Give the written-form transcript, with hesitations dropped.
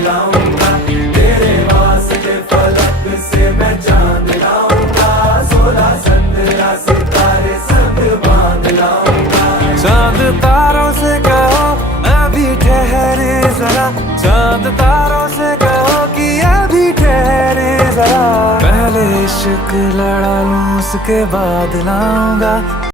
लाऊंगा, तेरे वास्ते फलक से मैं चांद लाऊंगा, 16 17 सितारे संग बांध लाऊंगा। चांद तारों से कहो अभी ठहरे जरा, चांद तारों से कहो कि अभी ठहरे जरा, पहले इश्क लड़ा लूं उसके बाद लाऊंगा।